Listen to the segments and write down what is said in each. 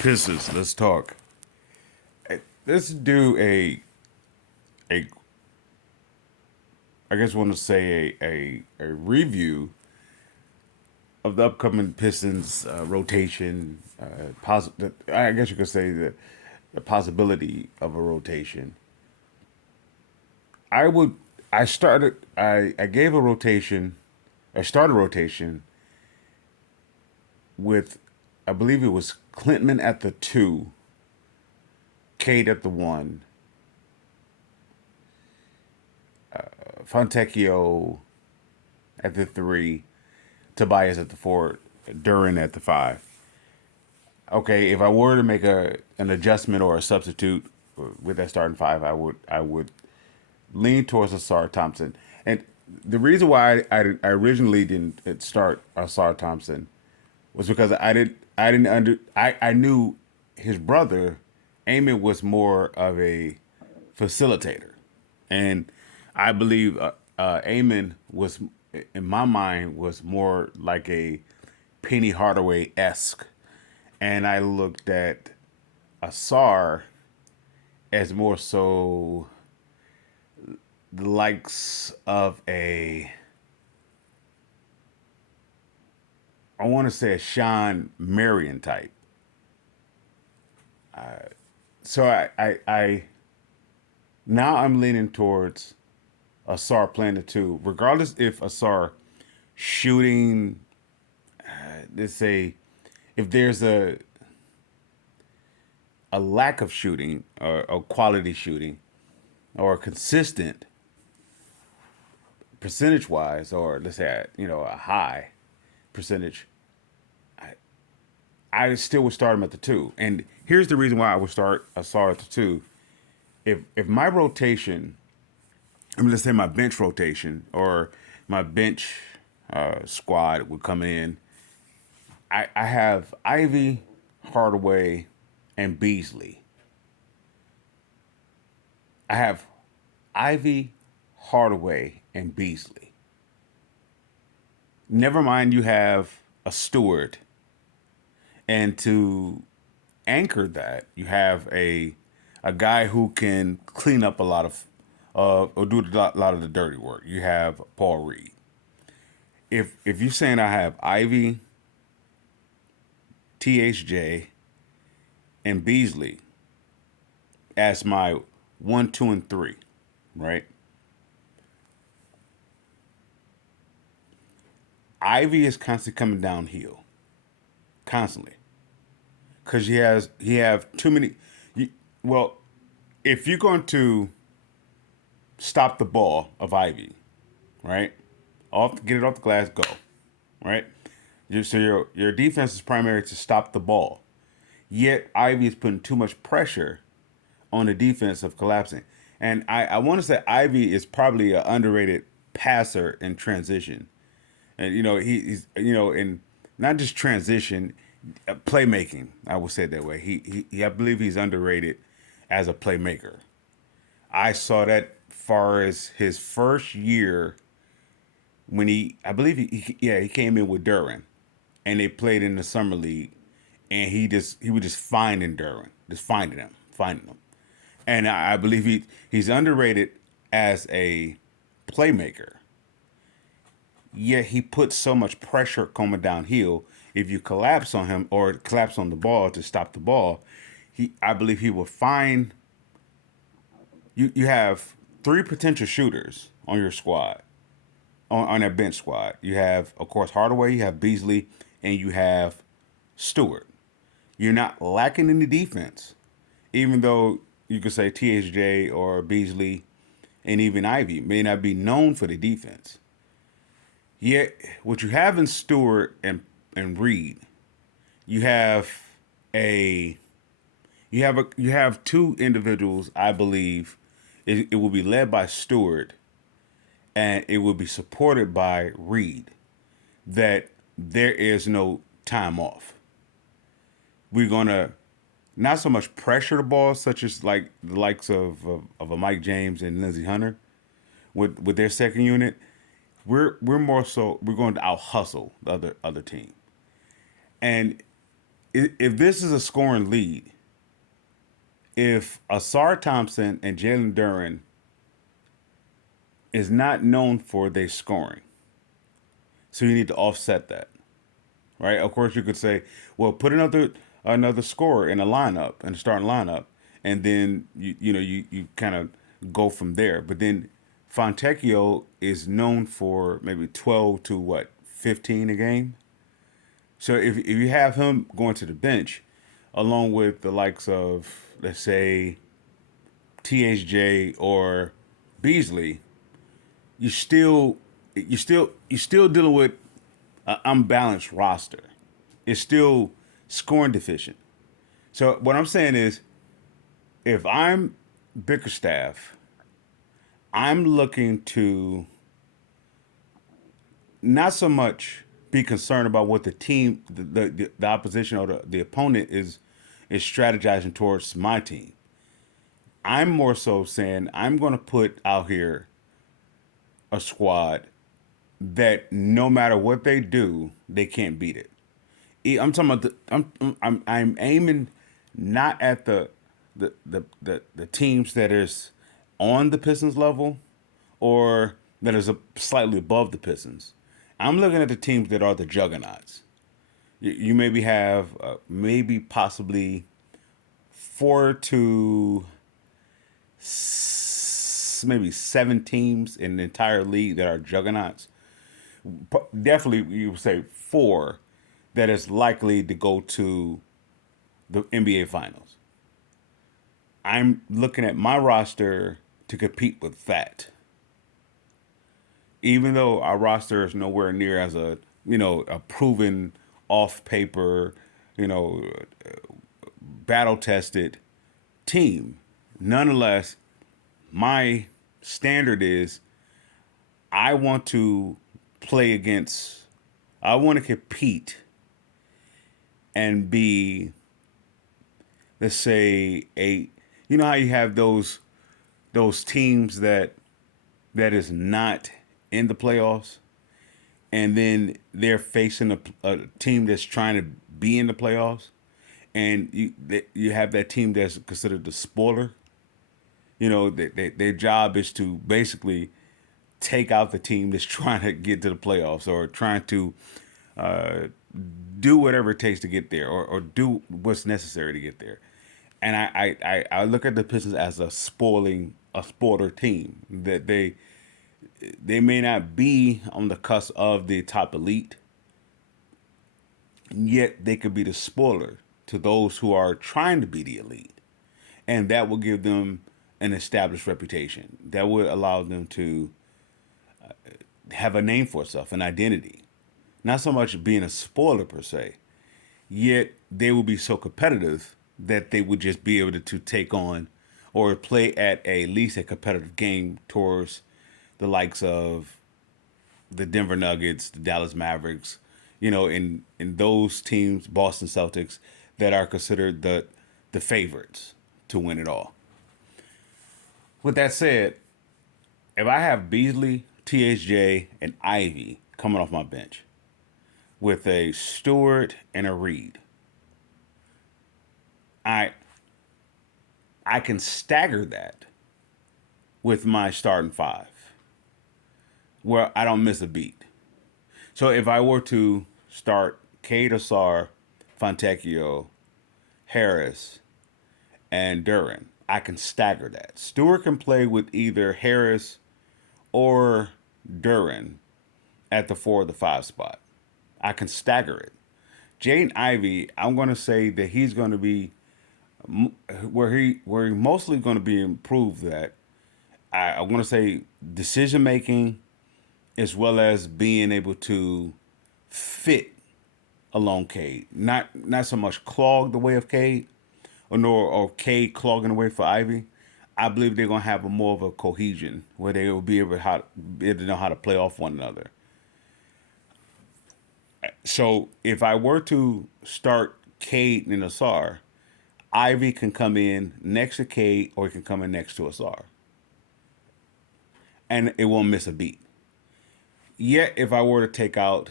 Pistons. Let's talk. Let's do a I guess I want to say a review of the upcoming Pistons rotation. I guess you could say the possibility of a rotation. I would. I started. I gave a rotation. I started a rotation with, I believe it was Clinton at the two, Cade at the one, Fontecchio at the three, Tobias at the four, Duran at the five. Okay, if I were to make a an adjustment or a substitute with that starting five, I would lean towards Asar Thompson. And the reason why I originally didn't start Asar Thompson was because I knew his brother, Eamon, was more of a facilitator, and I believe Eamon was, in my mind, was more like a Penny Hardaway esque, and I looked at Asar as more so the likes of a, I want to say, a Sean Marion type. So I now I'm leaning towards Asar playing the two, regardless if Asar shooting, let's say, if there's a lack of shooting or a quality shooting or consistent percentage wise, or let's say a high percentage, I still would start him at the two. And here's the reason why I would start Asar at the two. If my rotation, I mean, let's say my bench rotation or my bench squad would come in, I have Ivy, Hardaway, and Beasley. I have Ivy, Hardaway, and Beasley. Never mind, you have a Stewart, and to anchor that, you have a guy who can clean up a lot of or do a lot of the dirty work. You have Paul Reed. If you're saying I have Ivy, THJ, and Beasley as my one, two, and three, right? Ivy is constantly coming downhill, constantly, because he have too many. You, well, if you're going to stop the ball of Ivy, right? Get it off the glass, go, right? So your defense is primary to stop the ball. Yet Ivy is putting too much pressure on the defense of collapsing. And I want to say Ivy is probably an underrated passer in transition. And he's in not just transition, playmaking. I will say it that way. I believe he's underrated as a playmaker. I saw that far as his first year when I believe he came in with Duran, and they played in the summer league, and he was just finding Duran, just finding him, and I believe he's underrated as a playmaker. Yet he puts so much pressure coming downhill. If you collapse on him or collapse on the ball to stop the ball, I believe he will find you. You have three potential shooters on your squad, on that bench squad. You have, of course, Hardaway, you have Beasley, and you have Stewart. You're not lacking in the defense, even though you could say THJ or Beasley and even Ivy may not be known for the defense. Yet, what you have in Stewart and Reed, you have a you have two individuals. I believe it will be led by Stewart, and it will be supported by Reed. That there is no time off. We're gonna not so much pressure the ball, such as like the likes of a Mike James and Lindsey Hunter with their second unit. We're more so we're going to out hustle the other team, and if this is a scoring lead, if Asar Thompson and Jalen Duren is not known for their scoring, so you need to offset that, right? Of course, you could say, well, put another scorer in a lineup, in the starting lineup, and then you kind of go from there. But then Fontecchio is known for maybe 12 to what 15 a game. So if you have him going to the bench, along with the likes of, let's say, THJ or Beasley, you still dealing with an unbalanced roster. It's still scoring deficient. So what I'm saying is, if I'm Bickerstaff, I'm looking to not so much be concerned about what the team, the opposition or the opponent is strategizing towards my team. I'm more so saying I'm going to put out here a squad that no matter what they do, they can't beat it. I'm talking about I'm aiming not at the teams that is on the Pistons level or that is slightly above the Pistons. I'm looking at the teams that are the juggernauts. You maybe have maybe possibly four to maybe seven teams in the entire league that are juggernauts. Definitely, you would say four that is likely to go to the NBA Finals. I'm looking at my roster to compete with that. Even though our roster is nowhere near as a proven off paper, you know, battle tested team, nonetheless, my standard is I want to play against, I want to compete and be, let's say, you know how you have those teams that is not in the playoffs, and then they're facing a team that's trying to be in the playoffs, and you have that team that's considered the spoiler. Their job is to basically take out the team that's trying to get to the playoffs or trying to uh, do whatever it takes to get there, or do what's necessary to get there. And I look at the Pistons as a spoiler team that they may not be on the cusp of the top elite, yet they could be the spoiler to those who are trying to be the elite. And that will give them an established reputation. That would allow them to have a name for itself, an identity. Not so much being a spoiler per se, yet they will be so competitive that they would just be able to take on or play at least a competitive game towards the likes of the Denver Nuggets, the Dallas Mavericks, in those teams, Boston Celtics, that are considered the favorites to win it all. With that said, if I have Beasley, THJ, and Ivy coming off my bench with a Stewart and a Reed, I I can stagger that with my starting five where I don't miss a beat. So if I were to start Cade Asar, Fontecchio, Harris, and Duran, I can stagger that. Stewart can play with either Harris or Duran at the 4 or the 5 spot. I can stagger it. Jaden Ivey, I'm going to say that he's going to be where he mostly going to be improved at. I want to say decision making as well as being able to fit along Cade. Not so much clog the way of Cade, or Cade clogging the way for Ivy. I believe they're gonna have a more of a cohesion where they will be able to know how to play off one another. So if I were to start Cade and Asar, Ivy can come in next to Cade or he can come in next to Asar, and it won't miss a beat. Yet if I were to take out,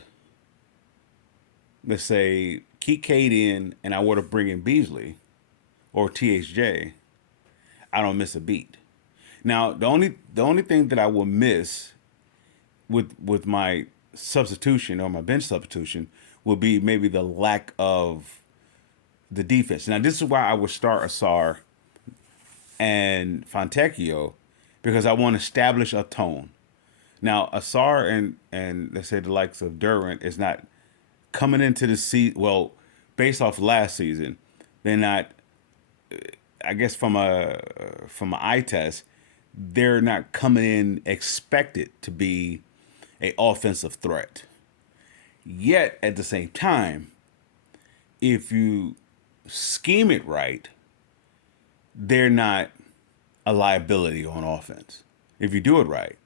let's say, keep Cade in and I were to bring in Beasley or THJ, I don't miss a beat. Now, the only thing that I will miss with my substitution or my bench substitution will be maybe the lack of the defense. Now, this is why I would start Asar and Fontecchio because I want to establish a tone. Now, Asar and let's say the likes of Durant is not coming into the season. Well, based off last season, they're not. I guess from a eye test, they're not coming in expected to be a offensive threat. Yet at the same time, if you scheme it right, they're not a liability on offense. If you do it right.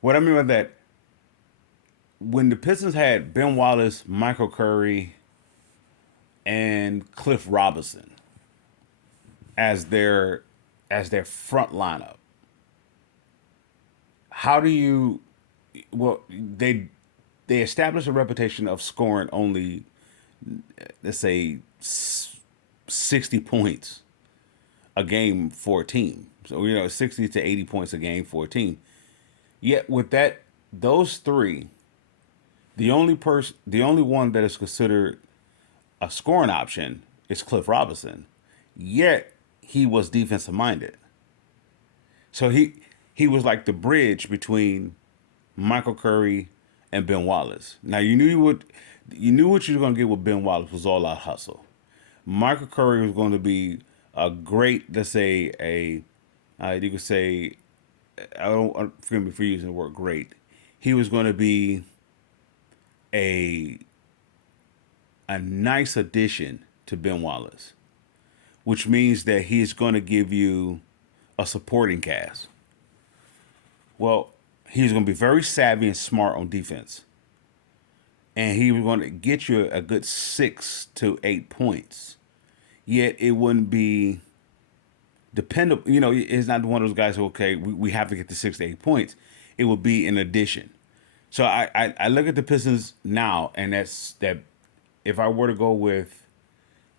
What I mean by that, when the Pistons had Ben Wallace, Michael Curry, and Cliff Robinson as their front lineup, how do you well they establish a reputation of scoring only, let's say, 60 points a game for a team. So 60 to 80 points a game for a team. Yet with that, those three, the only one that is considered a scoring option is Cliff Robinson. Yet he was defensive minded. So he was like the bridge between Michael Curry and Ben Wallace. Now you knew what you were going to get with Ben Wallace was all out hustle. Michael Curry was going to be a great, let's say you could say, I don't forgive me for using the word great. He was going to be a a nice addition to Ben Wallace, which means that he's going to give you a supporting cast. Well, he's going to be very savvy and smart on defense, and he was going to get you a good 6 to 8 points. Yet it wouldn't be dependable. It's not one of those guys who, okay, we have to get the 6 to 8 points. It would be an addition. So I look at the Pistons now, and that's that. If I were to go with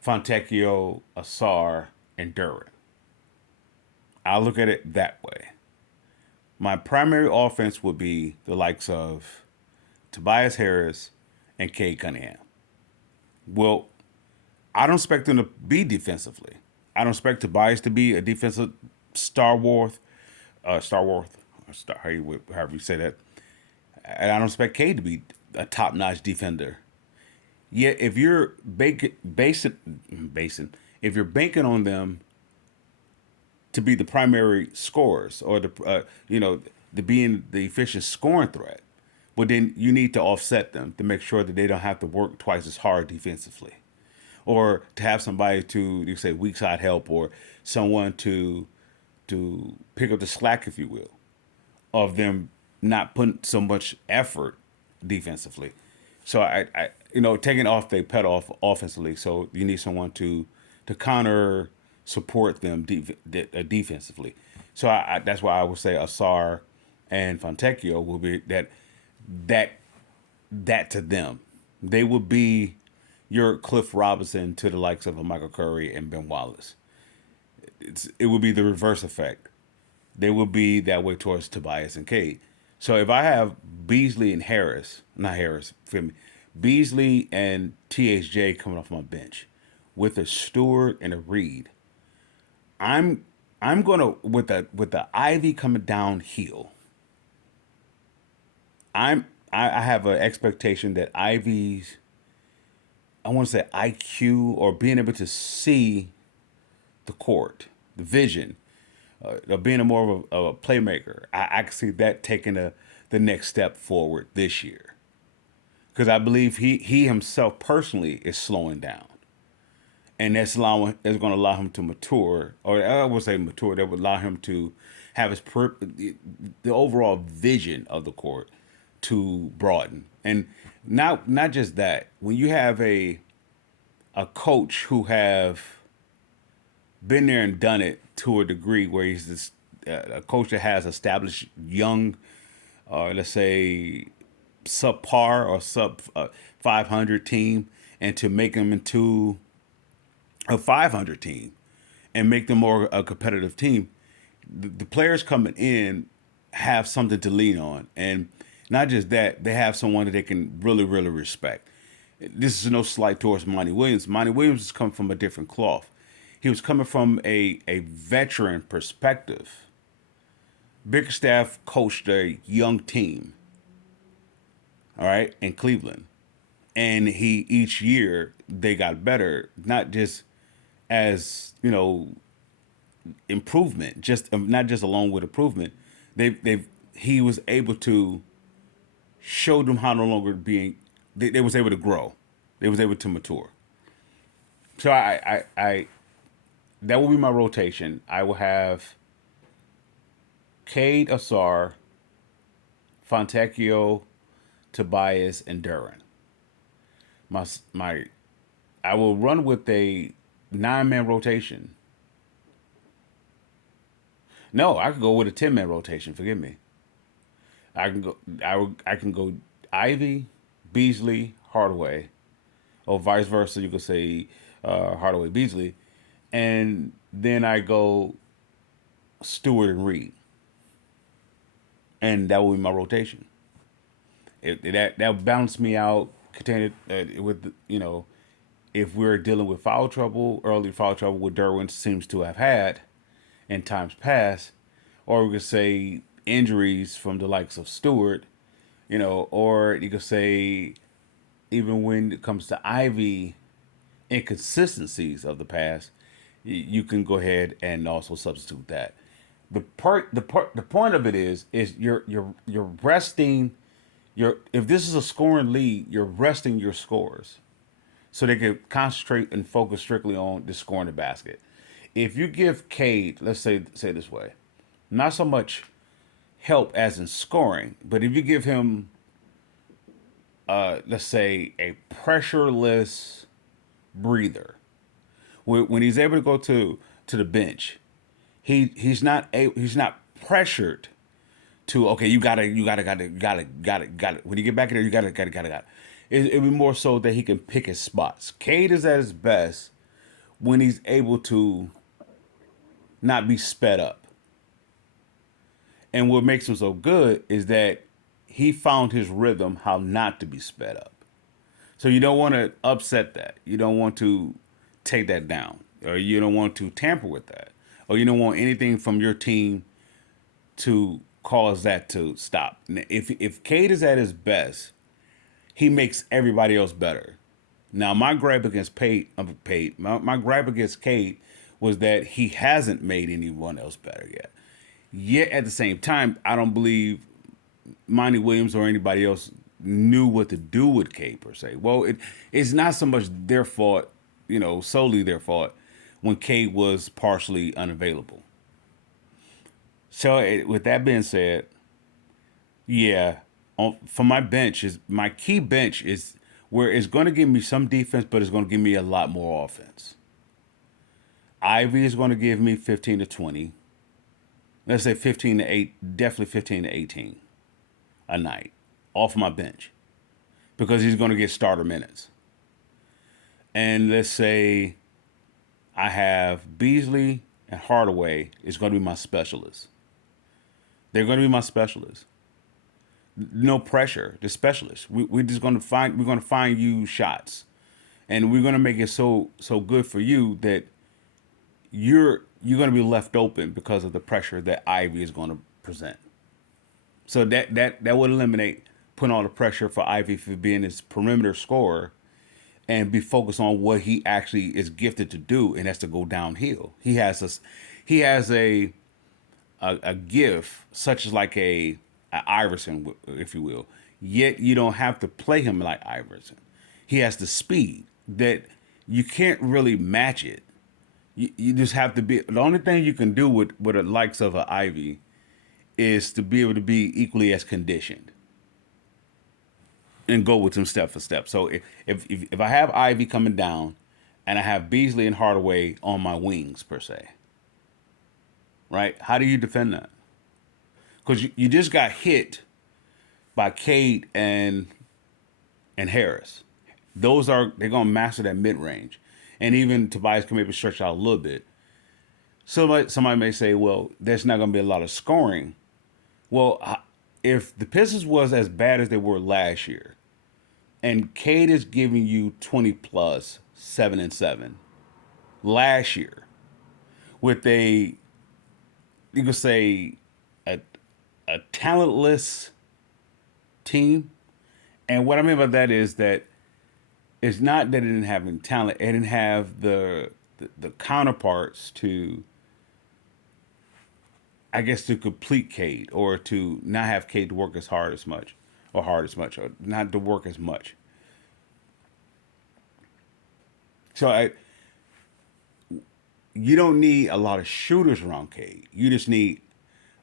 Fontecchio, Asar, and Duran, I look at it that way. My primary offense would be the likes of Tobias Harris and Cade Cunningham. Well, I don't expect them to be defensively. I don't expect Tobias to be a defensive star worth, however you say that. And I don't expect Cade to be a top-notch defender. Yet, if you're if you're banking on them to be the primary scorers or the being the efficient scoring threat, well, then you need to offset them to make sure that they don't have to work twice as hard defensively, or to have somebody to you say weak side help or someone to pick up the slack, if you will, of them not putting so much effort defensively. So I taking off they pedal off offensively. So you need someone to counter support them defensively. So that's why I would say Asar and Fontecchio will be that that to them. They will be your Cliff Robinson to the likes of a Michael Curry and Ben Wallace. It would be the reverse effect. They will be that way towards Tobias and Cade. So if I have Beasley and Harris, not Harris, feel me, Beasley and THJ coming off my bench with a Stewart and a Reed, I'm gonna with the Ivy coming downhill. I have an expectation that Ivy's, I want to say IQ or being able to see the court, the vision, of being a more of a playmaker. I can see that taking the next step forward this year because I believe he himself personally is slowing down, and that's going to allow him to mature, or I would say mature. That would allow him to have the overall vision of the court to broaden, and not just that. When you have a coach who have been there and done it to a degree where he's this a coach that has established young, let's say subpar or sub 500 team, and to make them into a 500 team and make them more a competitive team, the players coming in have something to lean on, and not just that, they have someone that they can really, really respect. This is no slight towards Monty Williams. Monty Williams is coming from a different cloth. He was coming from a veteran perspective. Bickerstaff coached a young team, all right, in Cleveland, and he each year they got better, not just as improvement, just not just along with improvement. They he was able to show them how no longer being they was able to grow, they was able to mature. So I that will be my rotation. I will have Cade, Asar, Fontecchio, Tobias, and Duran. My I will run with a 9-man rotation. No, I could go with a 10-man rotation. Forgive me. I can go. I can go Ivy, Beasley, Hardaway, or vice versa. You could say Hardaway, Beasley, and then I go Stewart and Reed, and that will be my rotation. That balanced me out. Contained with if we're dealing with foul trouble, early foul trouble, what Derwin seems to have had in times past, or we could say injuries from the likes of Stewart, or you could say even when it comes to Ivy, inconsistencies of the past, you can go ahead and also substitute that. The point of it is you're resting your if this is a scoring lead, you're resting your scores so they can concentrate and focus strictly on the scoring the basket. If you give Cade, let's say this way, not so much help as in scoring, but if you give him, let's say, a pressureless breather, when he's able to go to the bench, he's not pressured to okay, you gotta. When you get back in there, you gotta. It'd be more so that he can pick his spots. Cade is at his best when he's able to not be sped up. And what makes him so good is that he found his rhythm how not to be sped up. So you don't want to upset that. You don't want to take that down, or you don't want to tamper with that, or you don't want anything from your team to cause that to stop. If Cade is at his best, he makes everybody else better. Now my gripe against my gripe against Cade was that he hasn't made anyone else better yet. Yet at the same time, I don't believe Monty Williams or anybody else knew what to do with Cade per se. Well, it's not so much their fault, solely their fault when Cade was partially unavailable. So with that being said, yeah, for my bench is my key bench is where it's going to give me some defense, but it's going to give me a lot more offense. Ivy is going to give me 15 to 20. Let's say 15 to 8, definitely 15 to 18 a night off my bench because he's going to get starter minutes. And let's say I have Beasley and Hardaway is going to be my specialists. They're going to be my specialists. No pressure. The specialists. We're just going to find. We're going to find you shots, and we're going to make it so good for you that you're going to be left open because of the pressure that Ivy is going to present. So that would eliminate putting all the pressure for Ivy for being his perimeter scorer and be focused on what he actually is gifted to do, and that's to go downhill. He has a gift such as like a Iverson, if you will. Yet you don't have to play him like Iverson. He has the speed that you can't really match it. You just have to be. The only thing you can do with the likes of an Ivy is to be able to be equally as conditioned and go with him step for step. So if I have Ivy coming down and I have Beasley and Hardaway on my wings per se, right? How do you defend that? Because you just got hit by Cade and Harris. They're gonna master that mid range, and even Tobias can maybe stretch out a little bit. Somebody may say, well, there's not gonna be a lot of scoring. Well, if the Pistons was as bad as they were last year, and Cade is giving you 20 plus 7-7 last year with a you could say a talentless team. And what I mean by that is that it's not that it didn't have any talent; it didn't have the counterparts to, I guess, to complete Cade or to not have Cade to work as hard as much, or not to work as much. So you don't need a lot of shooters around Cade. You just need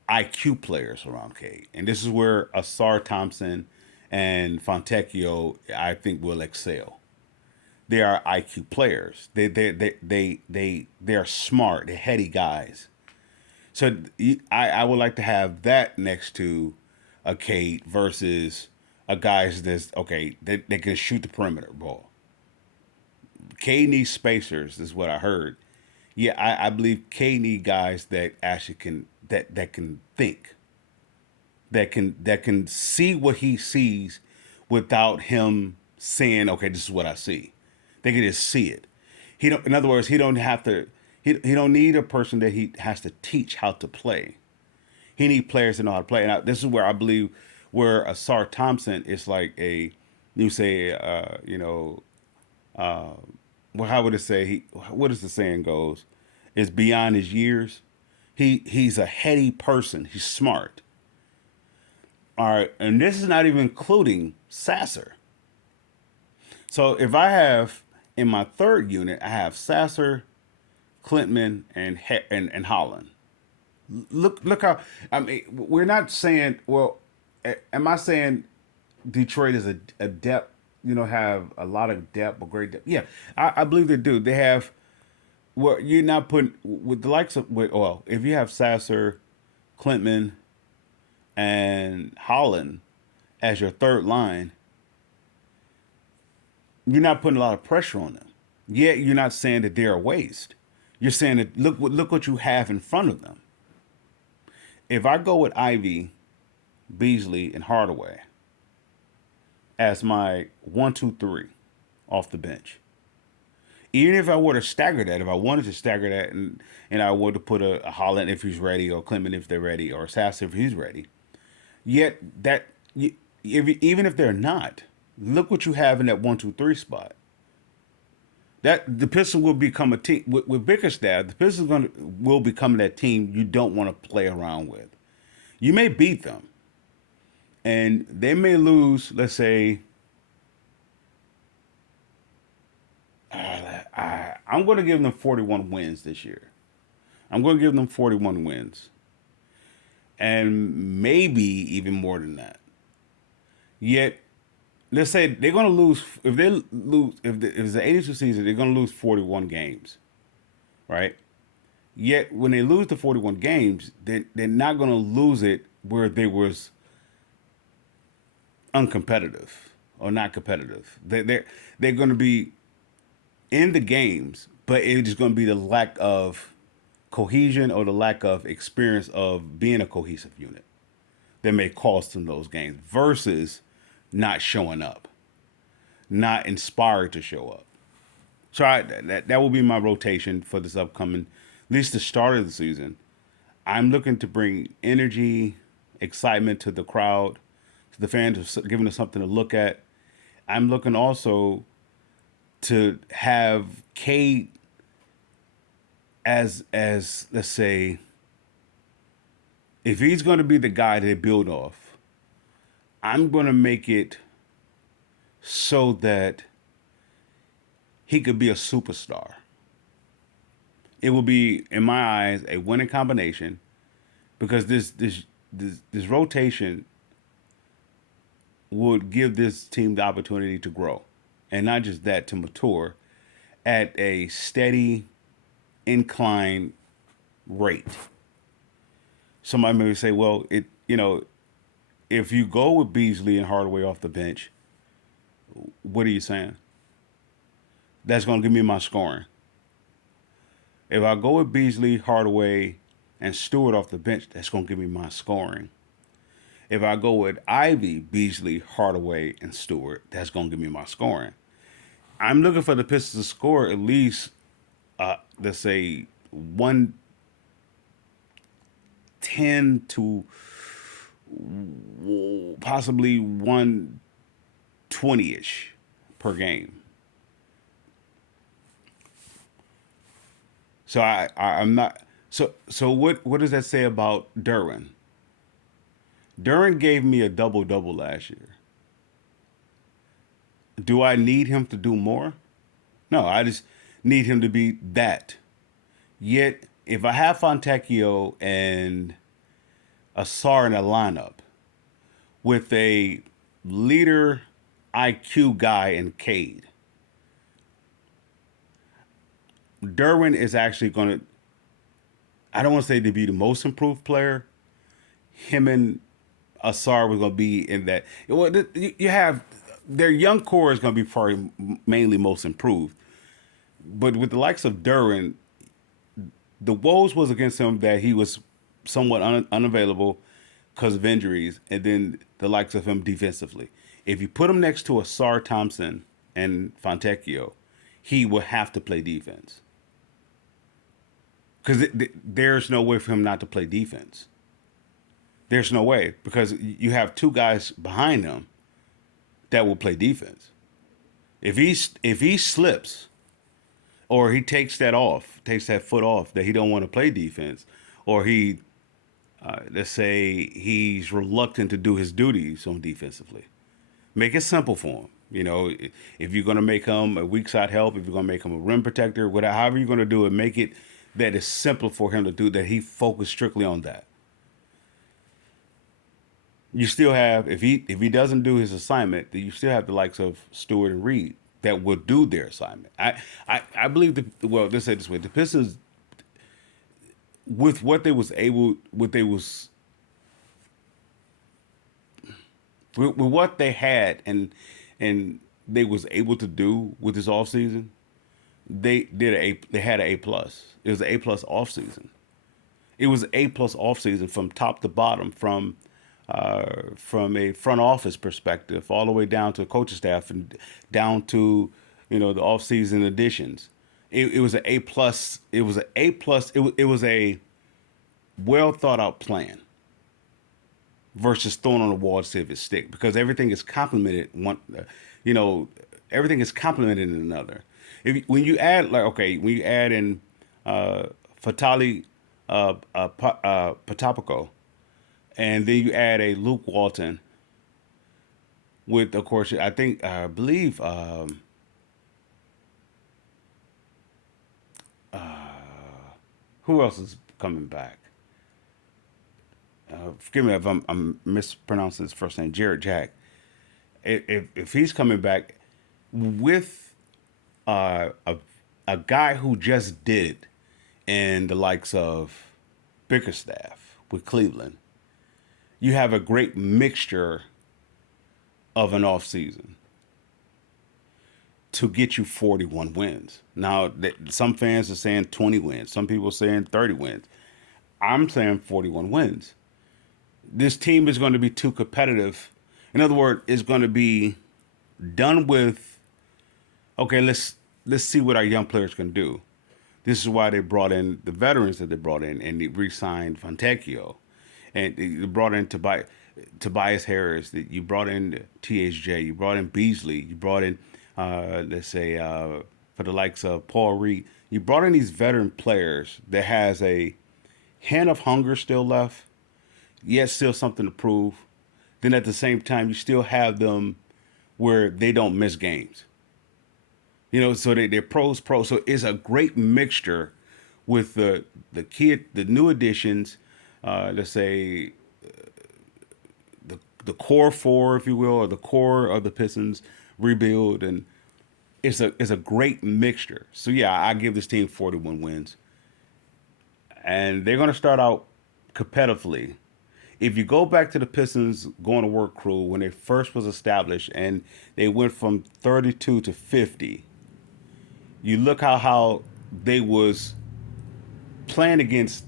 IQ players around Cade, and this is where Asar Thompson and Fontecchio, I think, will excel. They are IQ players. They are smart. They're heady guys. So I would like to have that next to a Cade versus a guys that's okay. They can shoot the perimeter ball. Cade needs spacers, is what I heard. Yeah, I believe Cade need guys that actually can that can think, that can see what he sees without him saying, "Okay, this is what I see." They can just see it. He don't. In other words, he don't have to. He don't need a person that he has to teach how to play. He need players to know how to play. Now, this is where I believe where Asar Thompson is like a, you say, well, how would it say? What is the saying goes? Is beyond his years. He's a heady person. He's smart. All right, and this is not even including Sasser. So if I have in my third unit, I have Sasser, Clintman, and Holland. Look how, I mean, we're not saying, well, am I saying Detroit is a depth, have a lot of depth or great depth? Yeah, I believe they do. They have, well, you're not putting with the likes of, well, if you have Sasser, Clintman, and Holland as your third line, you're not putting a lot of pressure on them. Yet you're not saying that they're a waste. You're saying that look what you have in front of them. If I go with Ivy, Beasley, and Hardaway as my 1, 2, 3 off the bench, even if I were to stagger that, if I wanted to stagger that, and I were to put a Holland if he's ready, or Clement if they're ready, or Sasser if he's ready, yet even if they're not, look what you have in that 1, 2, 3 spot. That the Pistons will become a team with Bickerstaff. The Pistons will become that team you don't want to play around with. You may beat them, and they may lose. Let's say, I'm going to give them 41 wins this year. I'm going to give them 41 wins, and maybe even more than that. Yet, let's say they're going to lose. If they lose, if it's an 82 season, they're going to lose 41 games, right? Yet when they lose the 41 games, they're not going to lose it where they was uncompetitive or not competitive. They're going to be in the games, but it's just going to be the lack of cohesion or the lack of experience of being a cohesive unit that may cost them those games versus not showing up, not inspired to show up. So that will be my rotation for this upcoming, at least the start of the season. I'm looking to bring energy, excitement to the crowd, to the fans, giving us something to look at. I'm looking also to have Cade as let's say, if he's going to be the guy they build off, I'm going to make it so that he could be a superstar. It will be, in my eyes, a winning combination because this rotation would give this team the opportunity to grow, and not just that, to mature at a steady incline rate. Somebody may say, well, if you go with Beasley and Hardaway off the bench, what are you saying? that's going to give me my scoring. If I go with Beasley, Hardaway, and Stewart off the bench, that's going to give me my scoring. If I go with Ivy, Beasley, Hardaway, and Stewart, that's going to give me my scoring. I'm looking for the Pistons to score at least, let's say, 110 to possibly 120 ish per game. So I'm not. So what does that say about Duran? Duran gave me a double double last year. Do I need him to do more? No, I just need him to be that. Yet, if I have Fontecchio and Asar in a lineup with a leader IQ guy in Cade, Derwin is actually going to, I don't want to say to be the most improved player. Him and Asar was going to be in that. Well, you have their young core is going to be probably mainly most improved. But with the likes of Duran, the woes was against him that he was somewhat unavailable because of injuries, and then the likes of him defensively. If you put him next to Asar Thompson and Fontecchio, he will have to play defense because there's no way for him not to play defense. There's no way because you have two guys behind him that will play defense. If he slips or he takes that foot off that he don't want to play defense, or he let's say he's reluctant to do his duties on defensively, make it simple for him. You know, if you're going to make him a weak side help, if you're going to make him a rim protector, whatever, however you're going to do it, make it that it's simple for him to do that. He focus strictly on that. You still have if he doesn't do his assignment, then you still have the likes of Stewart and Reed that will do their assignment. I believe let's say it this way: the Pistons with what they was with what they had and they was able to do with this offseason, they had an A plus. It was an A plus offseason. It was an A plus offseason from top to bottom, from a front office perspective, all the way down to coaching staff and down to the offseason additions. It was an A plus. It was an A plus. It was a well thought out plan versus thrown on the wall to see if it stick because everything is complemented you know everything is complemented in another. When you add when you add in Fatali Patapoco, and then you add a Luke Walton with, of course, I believe who else is coming back? Forgive me if I'm mispronouncing his first name, Jared Jack. If he's coming back with a guy who just did it in the likes of Bickerstaff with Cleveland, you have a great mixture of an off season to get you 41 wins. Now, some fans are saying 20 wins. Some people are saying 30 wins. I'm saying 41 wins. This team is going to be too competitive. In other words, it's going to be done with, okay, let's see what our young players can do. This is why they brought in the veterans that they brought in, and they re-signed Fontecchio, and they brought in Tobias Harris. You brought in THJ. You brought in Beasley. You brought in, let's say, for the likes of Paul Reed. You brought in these veteran players that has a hint of hunger still left, yet still something to prove. Then at the same time, you still have them where they don't miss games. So they're pros. So it's a great mixture with the new additions. Let's say the core four, if you will, or the core of the Pistons rebuild, and it's a great mixture. So yeah, I give this team 41 wins, and they're going to start out competitively. If you go back to the Pistons going to work crew when they first was established, and they went from 32 to 50. You look how they was playing against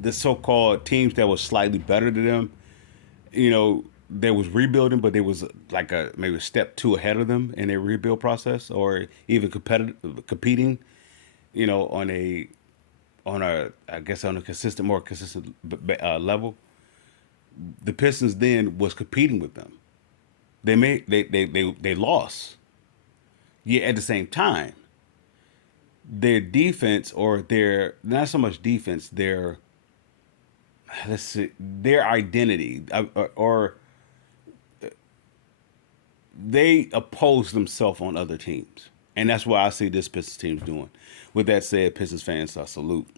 the so-called teams that was slightly better than them. You know, there was rebuilding, but there was like a maybe a step two ahead of them in their rebuild process, or even competitive competing. You know, on a I guess on a more consistent level. The Pistons then was competing with them. They lost. Yet at the same time, their defense or their not so much defense, their let's see, their identity or they oppose themselves on other teams, and that's what I see this Pistons team's doing. With that said, Pistons fans, I salute.